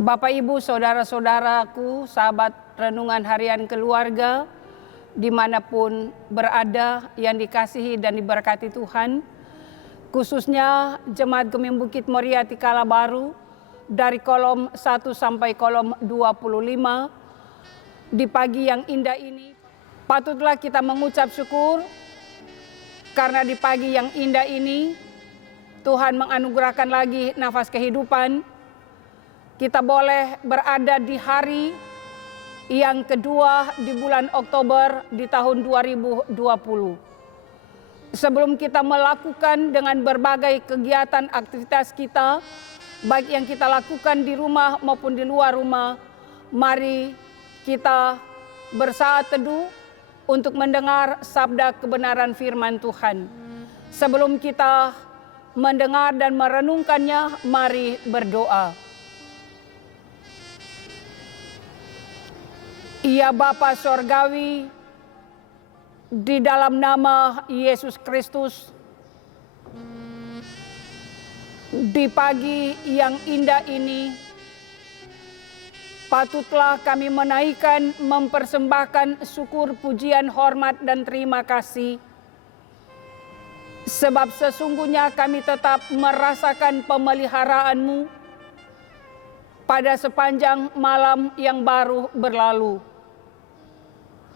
Bapak, Ibu, saudara-saudaraku, sahabat renungan harian keluarga, dimanapun berada yang dikasihi dan diberkati Tuhan, khususnya Jemaat Gemim Bukit Moria Tikala Baru, dari kolom 1 sampai kolom 25, di pagi yang indah ini, patutlah kita mengucap syukur, karena di pagi yang indah ini, Tuhan menganugerahkan lagi nafas kehidupan. Kita boleh berada di hari yang kedua di bulan Oktober di tahun 2020. Sebelum kita melakukan dengan berbagai kegiatan aktivitas kita, baik yang kita lakukan di rumah maupun di luar rumah, mari kita bersaat teduh untuk mendengar sabda kebenaran firman Tuhan. Sebelum kita mendengar dan merenungkannya, mari berdoa. Ya Bapa Sorgawi, di dalam nama Yesus Kristus, di pagi yang indah ini, patutlah kami menaikkan, mempersembahkan syukur, pujian, hormat, dan terima kasih. Sebab sesungguhnya kami tetap merasakan pemeliharaanmu pada sepanjang malam yang baru berlalu.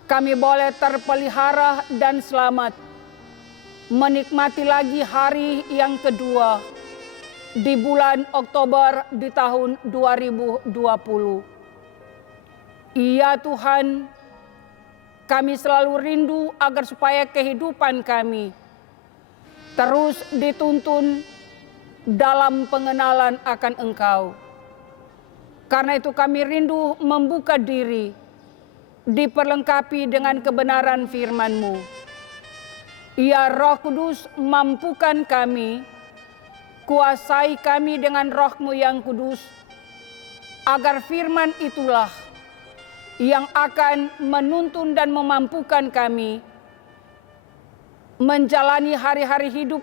Kami boleh terpelihara dan selamat, menikmati lagi hari yang kedua di bulan Oktober di tahun 2020. Iya Tuhan, kami selalu rindu agar supaya kehidupan kami terus dituntun dalam pengenalan akan Engkau. Karena itu kami rindu membuka diri, diperlengkapi dengan kebenaran firman-Mu. Ya Roh Kudus, mampukan kami, kuasai kami dengan Roh-Mu yang kudus, agar firman itulah yang akan menuntun dan memampukan kami menjalani hari-hari hidup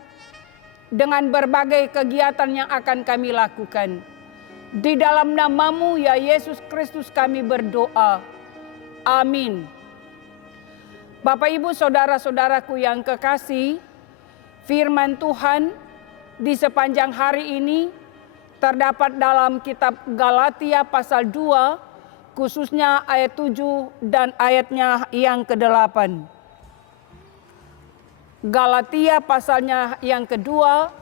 dengan berbagai kegiatan yang akan kami lakukan. Di dalam nama-Mu ya Yesus Kristus kami berdoa. Amin. Bapak, Ibu, saudara-saudaraku yang kekasih, firman Tuhan di sepanjang hari ini terdapat dalam kitab Galatia pasal 2, khususnya ayat 7 dan ayatnya yang ke-8. Galatia pasalnya yang kedua,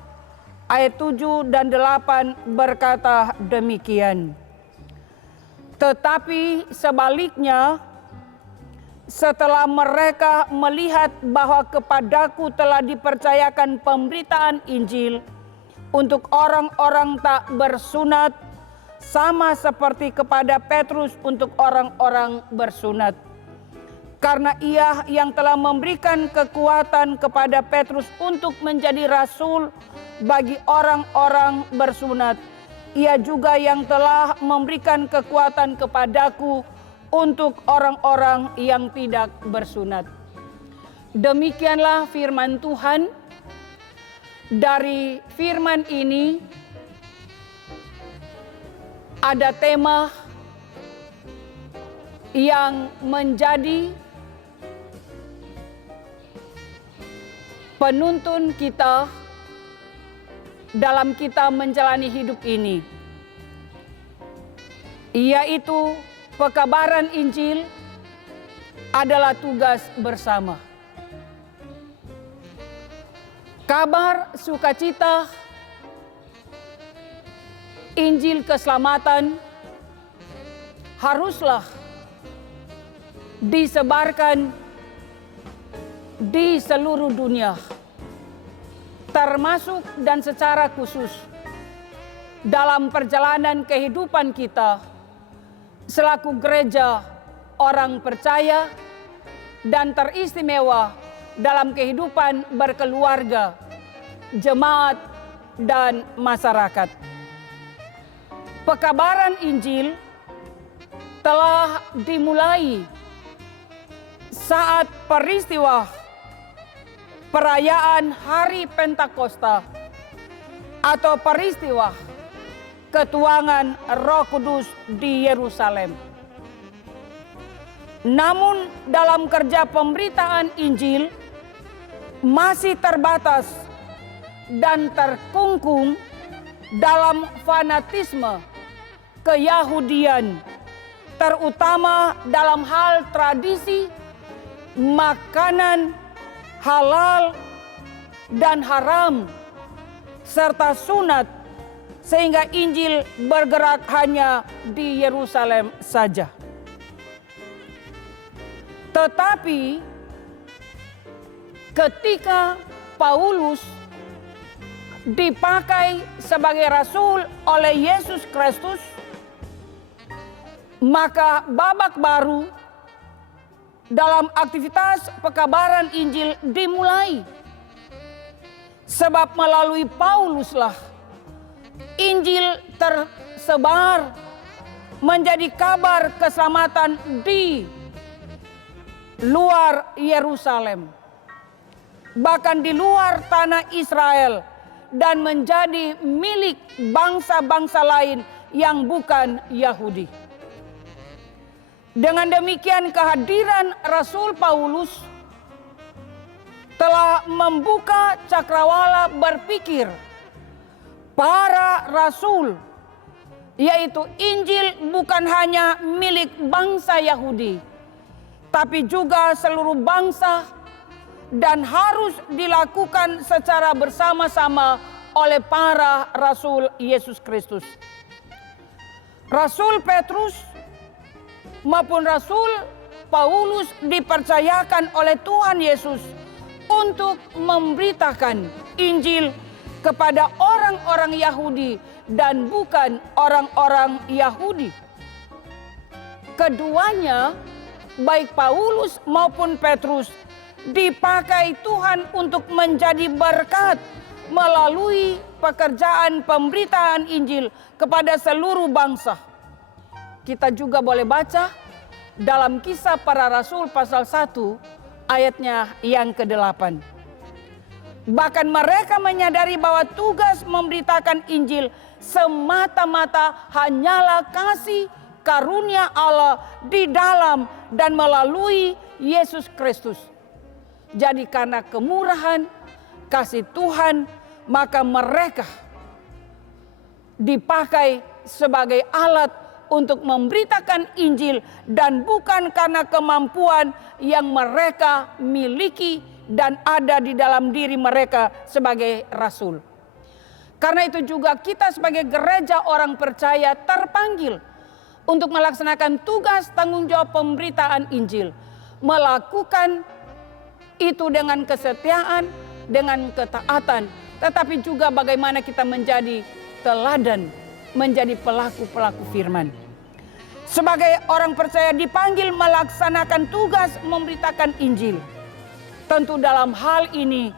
ayat 7 dan 8 berkata demikian. Tetapi sebaliknya, setelah mereka melihat bahwa kepadaku telah dipercayakan pemberitaan Injil untuk orang-orang tak bersunat, sama seperti kepada Petrus untuk orang-orang bersunat. Karena ia yang telah memberikan kekuatan kepada Petrus untuk menjadi rasul bagi orang-orang bersunat, ia juga yang telah memberikan kekuatan kepadaku untuk orang-orang yang tidak bersunat. Demikianlah firman Tuhan. Dari firman ini ada tema yang menjadi penuntun kita dalam kita menjalani hidup ini, yaitu pekabaran Injil adalah tugas bersama. Kabar sukacita, Injil keselamatan haruslah disebarkan di seluruh dunia, termasuk dan secara khusus dalam perjalanan kehidupan kita selaku gereja orang percaya dan teristimewa dalam kehidupan berkeluarga, jemaat, dan masyarakat. Pekabaran Injil telah dimulai saat peristiwa perayaan Hari Pentakosta atau peristiwa ketuangan Roh Kudus di Yerusalem. Namun dalam kerja pemberitaan Injil masih terbatas dan terkungkung dalam fanatisme keyahudian, terutama dalam hal tradisi, makanan halal dan haram, serta sunat, sehingga Injil bergerak hanya di Yerusalem saja. Tetapi ketika Paulus dipakai sebagai rasul oleh Yesus Kristus, maka babak baru dalam aktivitas pekabaran Injil dimulai. Sebab melalui Pauluslah Injil tersebar menjadi kabar keselamatan di luar Yerusalem, bahkan di luar tanah Israel, dan menjadi milik bangsa-bangsa lain yang bukan Yahudi. Dengan demikian, kehadiran Rasul Paulus telah membuka cakrawala berpikir para rasul, yaitu Injil bukan hanya milik bangsa Yahudi, tapi juga seluruh bangsa, dan harus dilakukan secara bersama-sama oleh para rasul Yesus Kristus. Rasul Petrus maupun Rasul Paulus dipercayakan oleh Tuhan Yesus untuk memberitakan Injil kepada orang-orang Yahudi dan bukan orang-orang Yahudi. Keduanya, baik Paulus maupun Petrus, dipakai Tuhan untuk menjadi berkat melalui pekerjaan pemberitaan Injil kepada seluruh bangsa. Kita juga boleh baca dalam Kisah Para Rasul pasal 1 ayatnya yang ke-8. Bahkan mereka menyadari bahwa tugas memberitakan Injil semata-mata hanyalah kasih karunia Allah di dalam dan melalui Yesus Kristus. Jadi karena kemurahan kasih Tuhan, maka mereka dipakai sebagai alat untuk memberitakan Injil, dan bukan karena kemampuan yang mereka miliki dan ada di dalam diri mereka sebagai rasul. Karena itu juga kita sebagai gereja orang percaya terpanggil untuk melaksanakan tugas tanggung jawab pemberitaan Injil. Melakukan itu dengan kesetiaan, dengan ketaatan, tetapi juga bagaimana kita menjadi teladan, menjadi pelaku-pelaku firman. Sebagai orang percaya dipanggil melaksanakan tugas memberitakan Injil. Tentu dalam hal ini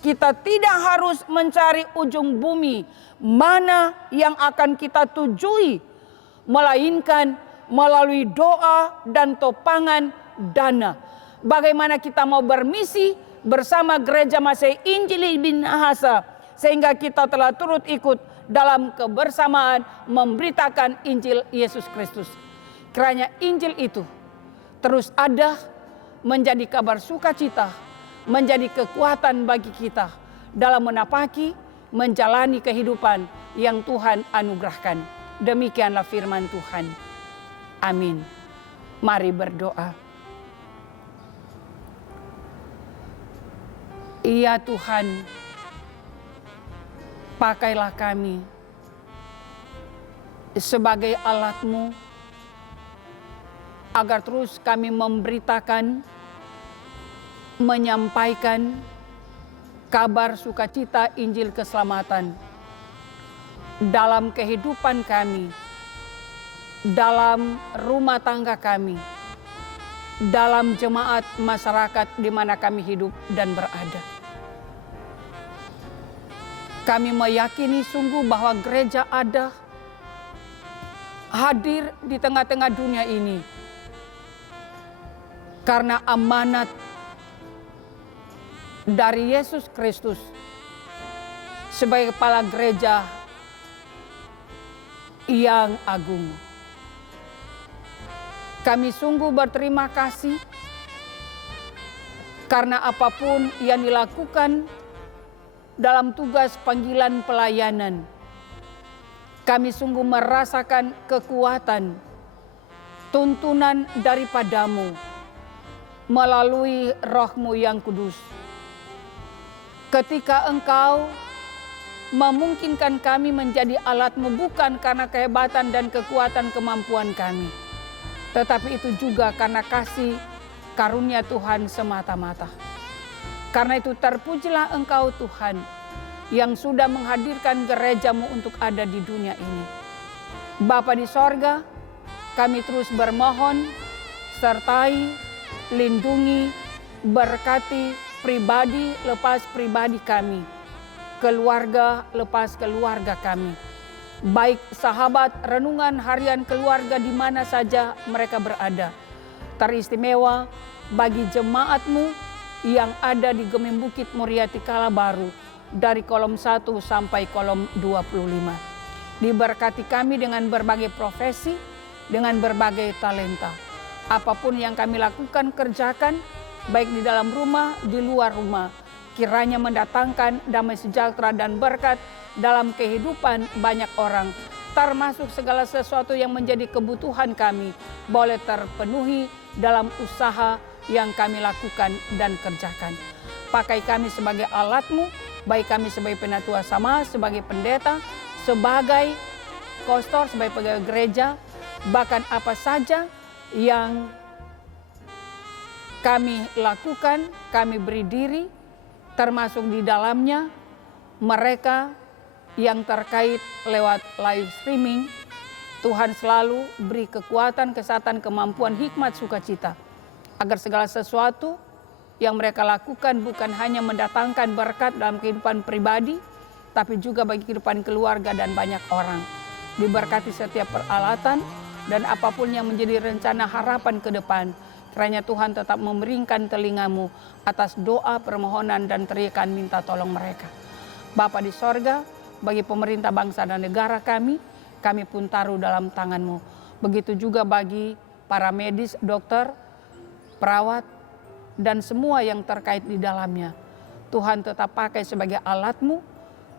kita tidak harus mencari ujung bumi mana yang akan kita tujui, melainkan melalui doa dan topangan dana. Bagaimana kita mau bermisi bersama Gereja Masehi Injili Minahasa, sehingga kita telah turut ikut dalam kebersamaan memberitakan Injil Yesus Kristus. Kiranya Injil itu terus ada, menjadi kabar sukacita, menjadi kekuatan bagi kita dalam menapaki, menjalani kehidupan yang Tuhan anugerahkan. Demikianlah firman Tuhan. Amin. Mari berdoa. Ya Tuhan, pakailah kami sebagai alat-Mu, agar terus kami memberitakan, menyampaikan kabar sukacita Injil keselamatan dalam kehidupan kami, dalam rumah tangga kami, dalam jemaat masyarakat di mana kami hidup dan berada. Kami meyakini sungguh bahwa gereja ada, hadir di tengah-tengah dunia ini karena amanat dari Yesus Kristus sebagai kepala gereja yang agung. Kami sungguh berterima kasih karena apapun yang dilakukan dalam tugas panggilan pelayanan, kami sungguh merasakan kekuatan, tuntunan daripadamu melalui Roh-Mu yang kudus. Ketika Engkau memungkinkan kami menjadi alat-Mu bukan karena kehebatan dan kekuatan kemampuan kami, tetapi itu juga karena kasih karunia Tuhan semata-mata. Karena itu terpujilah Engkau Tuhan yang sudah menghadirkan gereja-Mu untuk ada di dunia ini. Bapa di sorga, kami terus bermohon, sertai, lindungi, berkati pribadi lepas pribadi kami, keluarga lepas keluarga kami, baik sahabat renungan harian keluarga di mana saja mereka berada. Teristimewa bagi jemaat-Mu yang ada di Gemim Bukit Muriati Kalabaru dari kolom 1 sampai kolom 25. Diberkati kami dengan berbagai profesi, dengan berbagai talenta. Apapun yang kami lakukan, kerjakan, baik di dalam rumah, di luar rumah, kiranya mendatangkan damai sejahtera dan berkat dalam kehidupan banyak orang, termasuk segala sesuatu yang menjadi kebutuhan kami, boleh terpenuhi dalam usaha yang kami lakukan dan kerjakan. Pakai kami sebagai alat-Mu, baik kami sebagai penatua sama, sebagai pendeta, sebagai kostor, sebagai pegawai gereja, bahkan apa saja yang kami lakukan, kami beri diri, termasuk di dalamnya mereka yang terkait lewat live streaming. Tuhan selalu beri kekuatan, kesehatan, kemampuan, hikmat, sukacita, agar segala sesuatu yang mereka lakukan bukan hanya mendatangkan berkat dalam kehidupan pribadi, tapi juga bagi kehidupan keluarga dan banyak orang. Diberkati setiap peralatan dan apapun yang menjadi rencana harapan ke depan, kiranya Tuhan tetap memeringkan telinga-Mu atas doa, permohonan, dan teriakan minta tolong mereka. Bapa di sorga, bagi pemerintah bangsa dan negara kami pun taruh dalam tangan-Mu. Begitu juga bagi para medis, dokter, perawat, dan semua yang terkait di dalamnya. Tuhan tetap pakai sebagai alat-Mu,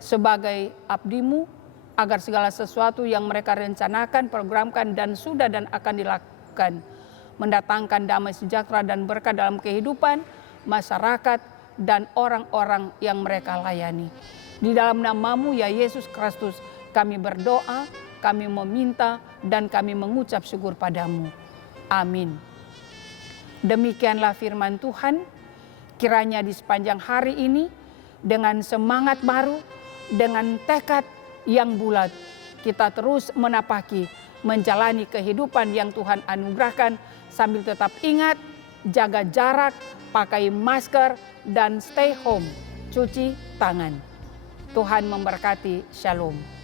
sebagai abdi-Mu, agar segala sesuatu yang mereka rencanakan, programkan, dan sudah dan akan dilakukan, mendatangkan damai sejahtera dan berkat dalam kehidupan masyarakat dan orang-orang yang mereka layani. Di dalam nama-Mu ya Yesus Kristus, kami berdoa, kami meminta, dan kami mengucap syukur padamu. Amin. Demikianlah firman Tuhan, kiranya di sepanjang hari ini dengan semangat baru, dengan tekad yang bulat, kita terus menapaki, menjalani kehidupan yang Tuhan anugerahkan, sambil tetap ingat, jaga jarak, pakai masker, dan stay home, cuci tangan. Tuhan memberkati, shalom.